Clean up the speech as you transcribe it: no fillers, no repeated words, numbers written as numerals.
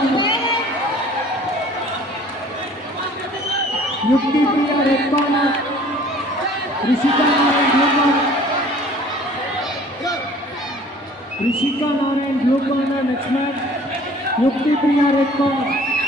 corner. Yukti Priya red corner. Rishika Narayan blue corner. Rishika Narayan blue corner next match. Yukti Priya red corner.